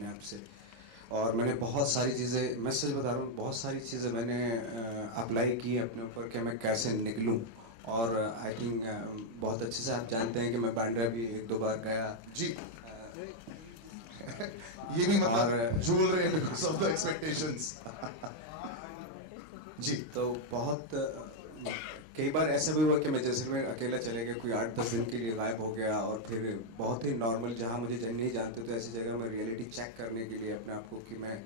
अपने आप से। और मैंने बहुत सारी चीज़ें, मैं सच बता रहा हूँ, बहुत सारी चीज़ें मैंने अप्लाई की अपने ऊपर कि मैं कैसे निकलूँ। और आई थिंक बहुत अच्छे से आप जानते हैं कि मैं बांद्रा भी एक दो बार गया जी। ये भी मतलब झूल रहे हैं बिकॉज ऑफ द एक्सपेक्टेशंस। जी। तो बहुत कई बार ऐसा भी हुआ कि मैं जैसलमेर अकेला चले गया, कोई 8-10 दिन के लिए गायब हो गया, और फिर बहुत ही नॉर्मल, जहाँ मुझे नहीं जानते तो ऐसी जगह में रियलिटी चेक करने के लिए अपने आप को कि मैं,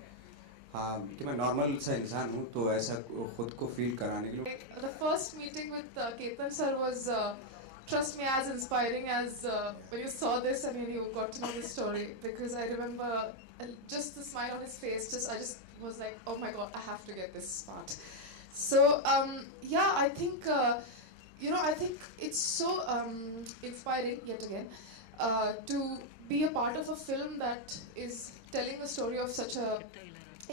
हाँ, कि मैं नॉर्मल सा इंसान हूँ, तो ऐसा खुद को फील कराने के लिए। The first meeting with Ketan sir was, trust me, as inspiring as when you saw this and when you got to know the story. Because I remember just the smile on his face. I just was like, oh my god, I have to get this part. So yeah, I think I think it's so inspiring yet again to be a part of a film that is telling the story of such a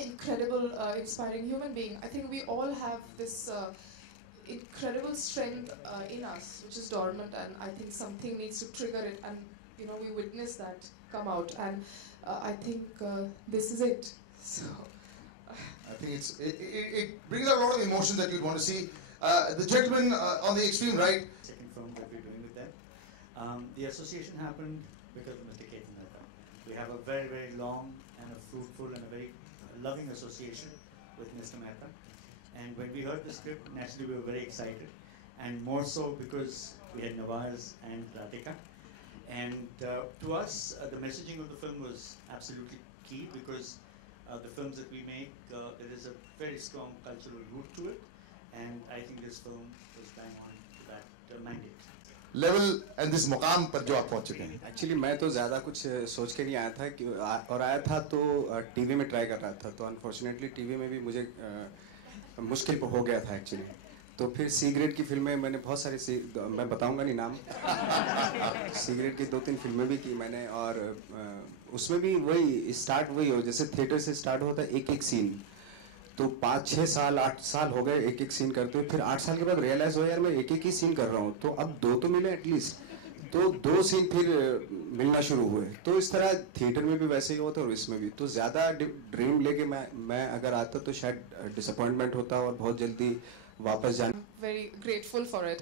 incredible, inspiring human being. I think we all have this incredible strength in us, which is dormant, and I think something needs to trigger it, and we witness that come out, and I think this is it. So. I think it brings out a lot of emotions that you'd want to see. The gentleman on the extreme right. Second film that we're doing with them. The association happened because of Mr. Ketan Mehta. We have a very, very long and a fruitful and a very loving association with Mr. Mehta. And when we heard the script, naturally we were very excited. And more so because we had Nawaz and Radhika. And to us, the messaging of the film was absolutely key because the films that we make, there is a very strong cultural root to it. And I think this film was bang on to that mandate. Level and this मुकाम पर जो आप पहुंच चुके हैं। Actually मैं तो ज़्यादा कुछ सोच के नहीं आया था कि और आया था तो टीवी में ट्राई कर रहा था, तो अनफॉर्चुनेटली टीवी में भी मुझे मुश्किल हो गया था एक्चुअली। तो फिर सी ग्रेड की फिल्में मैंने बहुत सारी मैं बताऊंगा नहीं नाम। सी ग्रेड की 2-3 फिल्में भी की मैंने, और उसमें भी वही स्टार्ट वही हो, जैसे थिएटर से स्टार्ट होता है एक एक सीन, तो 5-6 साल 8 साल हो गए एक एक सीन करते हुए। फिर 8 साल के बाद रियलाइज हो यार मैं एक एक ही सीन कर रहा हूँ, तो अब 2 तो मिले एटलीस्ट, तो 2 सीन फिर मिलना शुरू हुए। तो इस तरह थिएटर में भी वैसे ही होता और इसमें भी। तो ज़्यादा ड्रीम लेके मैं अगर आता तो शायद डिसअपॉइंटमेंट होता और बहुत जल्दी वापस जाना। Very grateful for it.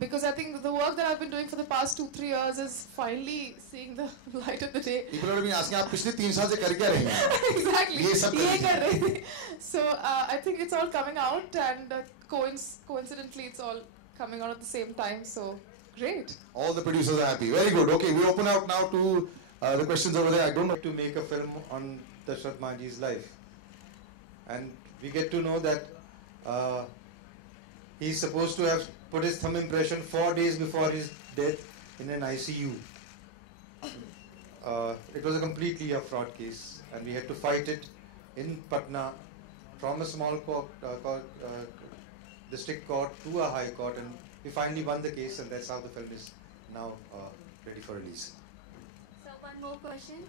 Because I think the work that I've been doing for the past 2-3 years is finally seeing the light of the day. People are being asking, आप पिछले 3 साल से कर क्या रहे हैं? Exactly. ये सब कर रहे थे. So I think it's all coming out, and coincidentally it's all coming out at the same time. So great. All the producers are happy. Very good. Okay, we open out now to the questions over there. I don't know. To make a film on Dashrath Manjhi's life, and we get to know that he's supposed to have put his thumb impression 4 days before his death in an ICU. It was a completely a fraud case, and we had to fight it in Patna from a small court, district court to a high court, and we finally won the case, and that's how the film is now ready for release. So one more question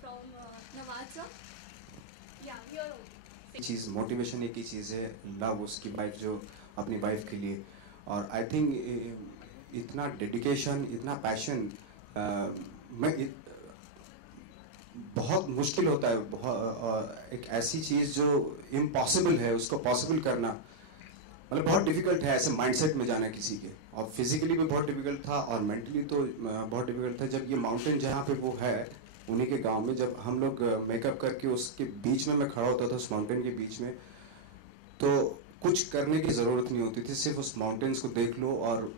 from Nawaz sir. Yeah, you're okay. Cheese motivation एक ही चीज़ है, love उसकी wife जो अपनी wife के लिए, और I think इतना dedication, इतना पैशन बहुत मुश्किल होता है। एक ऐसी चीज़ जो इम्पॉसिबल है उसको पॉसिबल करना मतलब बहुत डिफ़िकल्ट है, ऐसे माइंडसेट में जाना किसी के, और फिजिकली भी बहुत डिफ़िकल्ट था और मेंटली तो बहुत डिफ़िकल्ट था। जब ये माउंटेन जहाँ पे वो है उन्हीं के गांव में, जब हम लोग मेकअप करके उसके बीच में मैं खड़ा होता था, उस माउंटेन के बीच में, तो कुछ करने की ज़रूरत नहीं होती थी, सिर्फ उस माउंटेन्स को देख लो और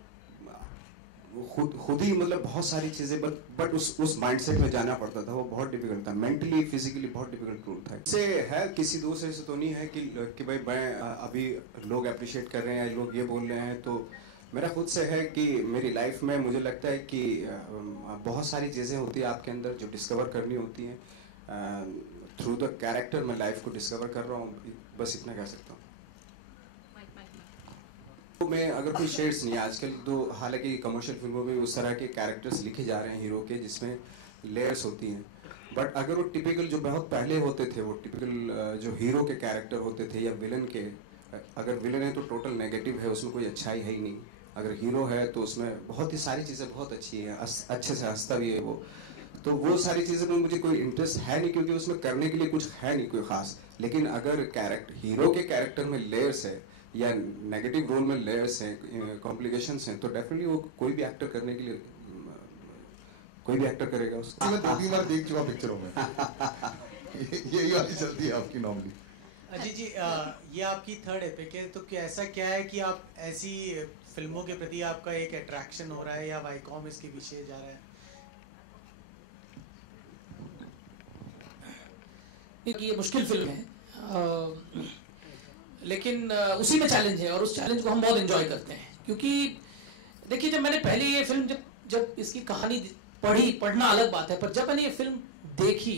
खुद ही मतलब बहुत सारी चीज़ें, बट उस माइंडसेट में जाना पड़ता था। वो बहुत डिफिकल्ट था, मेंटली फिजिकली बहुत डिफिकल्ट रूट था। इससे है किसी दूसरे से तो नहीं है कि भाई मैं अभी लोग अप्रिशिएट कर रहे हैं, लोग ये बोल रहे हैं, तो मेरा खुद से है कि मेरी लाइफ में मुझे लगता है कि बहुत सारी चीज़ें होती हैं आपके अंदर जो डिस्कवर करनी होती हैं। थ्रू द कैरेक्टर मैं लाइफ को डिस्कवर कर रहा हूँ, बस इतना कह सकता हूँ। तो मैं अगर कोई शेड्स नहीं है आजकल, तो हालांकि कमर्शियल फिल्मों में उस तरह के कैरेक्टर्स लिखे जा रहे हैं हीरो के जिसमें लेयर्स होती हैं, बट अगर वो टिपिकल जो बहुत पहले होते थे, वो टिपिकल जो हीरो के कैरेक्टर होते थे या विलन के, अगर विलन है तो टोटल नेगेटिव है, उसमें कोई अच्छाई है ही नहीं। अगर हीरो है तो उसमें बहुत ही सारी चीज़ें बहुत अच्छी है, अच्छे से हंसता भी है वो। तो वो सारी चीज़ें में मुझे कोई इंटरेस्ट है नहीं, क्योंकि उसमें करने के लिए कुछ है नहीं कोई ख़ास। लेकिन अगर हीरो के कैरेक्टर में लेयर्स है या नेगेटिव रोल में लेयर्स हैं, कॉम्प्लिकेशंस हैं, तो डेफिनेटली वो कोई भी एक्टर करने के लिए कोई भी एक्टर करेगा उसको। मैं 2-3 बार देख चुका पिक्चरों में। यही वाली चलती है आपकी नॉर्मली। अजीत जी, ये आपकी थर्ड एपिक है, तो क्या ऐसा क्या है कि आप ऐसी फिल्मों के प्रति आपका एक अट्रैक्शन हो रहा है या वाईकॉम इसके पीछे जा रहा है? क्योंकि ये मुश्किल फिल्म है, लेकिन उसी में चैलेंज है और उस चैलेंज को हम बहुत एंजॉय करते हैं। क्योंकि देखिए, जब मैंने पहले ये फिल्म जब इसकी कहानी पढ़ना अलग बात है, पर जब मैंने ये फिल्म देखी